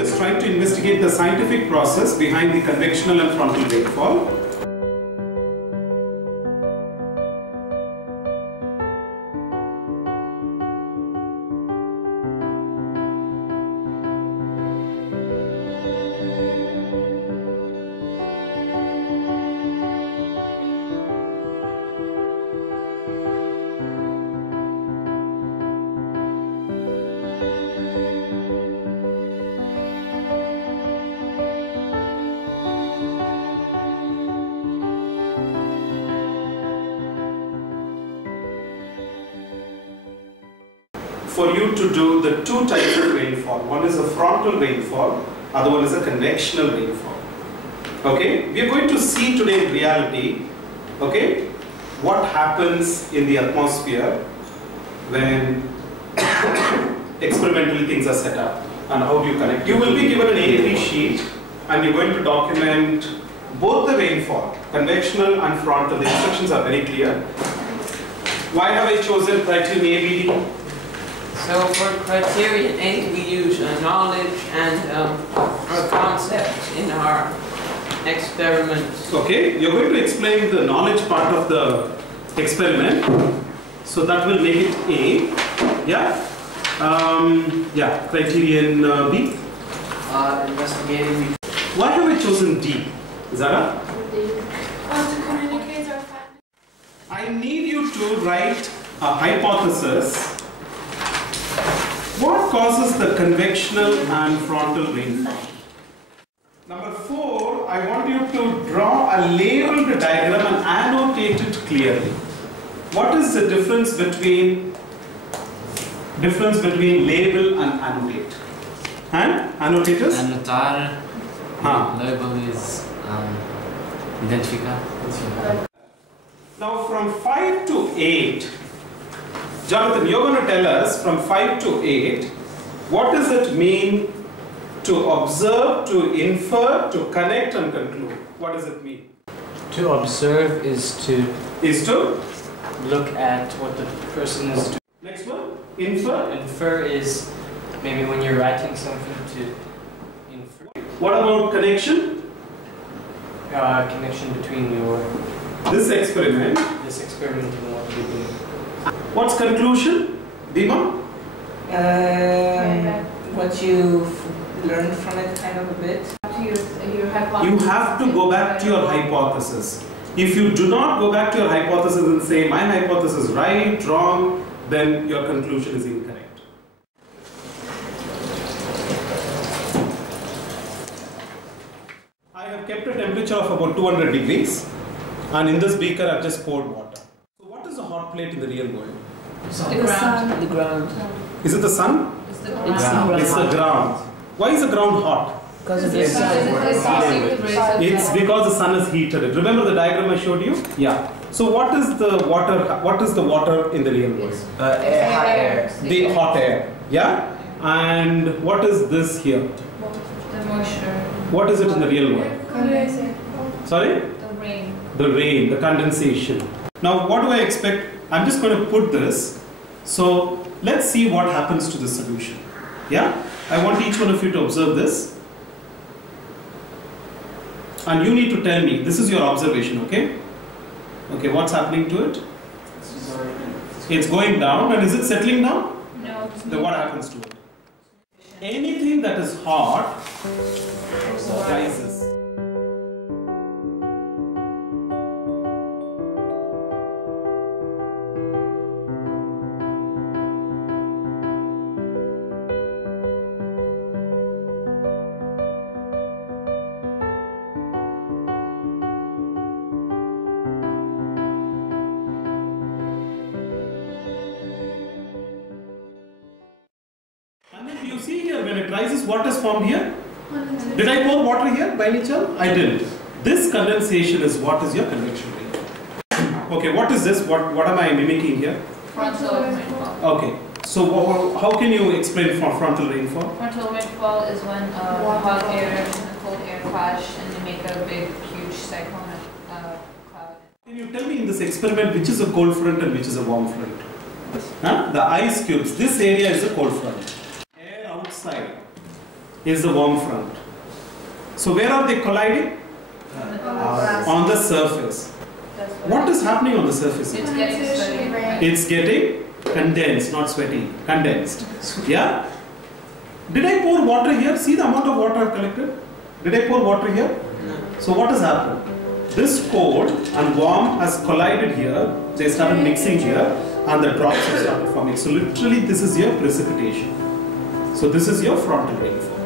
is trying to investigate the scientific process behind the convectional and frontal rainfall. For you to do the two types of rainfall. One is a frontal rainfall, other one is a convectional rainfall. Okay, we are going to see today in reality, okay, what happens in the atmosphere when experimentally things are set up and how do you connect. You will be given an A3 sheet and you're going to document both the rainfall, convectional and frontal. The instructions are very clear. Why have I chosen criterion A, B, D? So for criterion A, we use a knowledge and a concept in our experiments. Okay, you're going to explain the knowledge part of the experiment. So that will make it A. Yeah? Yeah, criterion B. Investigating. Why have I chosen D? Zara? To communicate our findings. I need you to write a hypothesis. What causes the convectional and frontal rainfall? Number 4, I want you to draw a labeled diagram and annotate it clearly. What is the difference between label and annotate? And annotators? Annotar. Label is identificar. Now from 5 to 8, Jonathan, you're going to tell us from 5 to 8, what does it mean to observe, to infer, to connect and conclude? What does it mean? To observe is to look at what the person is doing. Next one, infer. infer is maybe when you're writing something to infer. What about connection? Connection between This experiment. this experiment and what you're doing. What's conclusion? Dima? What you've learned from it kind of a bit. You have to go back to your hypothesis. If you do not go back to your hypothesis and say, my hypothesis is right, wrong, then your conclusion is incorrect. I have kept a temperature of about 200 degrees and in this beaker I have just poured water. So what is a hot plate in the real world? The ground. Is it the sun? It's the ground. It's the ground. Why is the ground hot? Because of the sun. It's because the sun has heated it. Remember the diagram I showed you? Yeah. So what is the water in the real world? Hot air. The hot air. Yeah? And what is this here? The moisture. What is it in the real world? Condensation. Sorry? The rain. The rain, the condensation. Now what do I expect? I'm just going to put this. So let's see what happens to the solution. Yeah? I want each one of you to observe this. And you need to tell me, this is your observation, okay? Okay, what's happening to it? It's going down, and is it settling down? No. Then what happens to it? Anything that is hot rises. And then you see here, when it rises, what is formed here? Did I pour water here by any chance? I didn't. This condensation is what is your convection rate. Okay, what is this? What am I mimicking here? Frontal rainfall. Okay, so how can you explain frontal rainfall? Frontal rainfall is when hot air and cold air clash and they make a big, huge cyclonic cloud. Can you tell me in this experiment which is a cold front and which is a warm front? Huh? The ice cubes, this area is a cold front. Air outside is the warm front. So where are they colliding? On the surface. That's What is happening on the surface? It's getting sweaty. It's getting condensed, not sweaty, condensed. Yeah? Did I pour water here? See the amount of water I've collected? Did I pour water here? So what has happened? This cold and warm has collided here. They started mixing here and the drops have started forming. So literally this is your precipitation. So this is your frontal rainfall.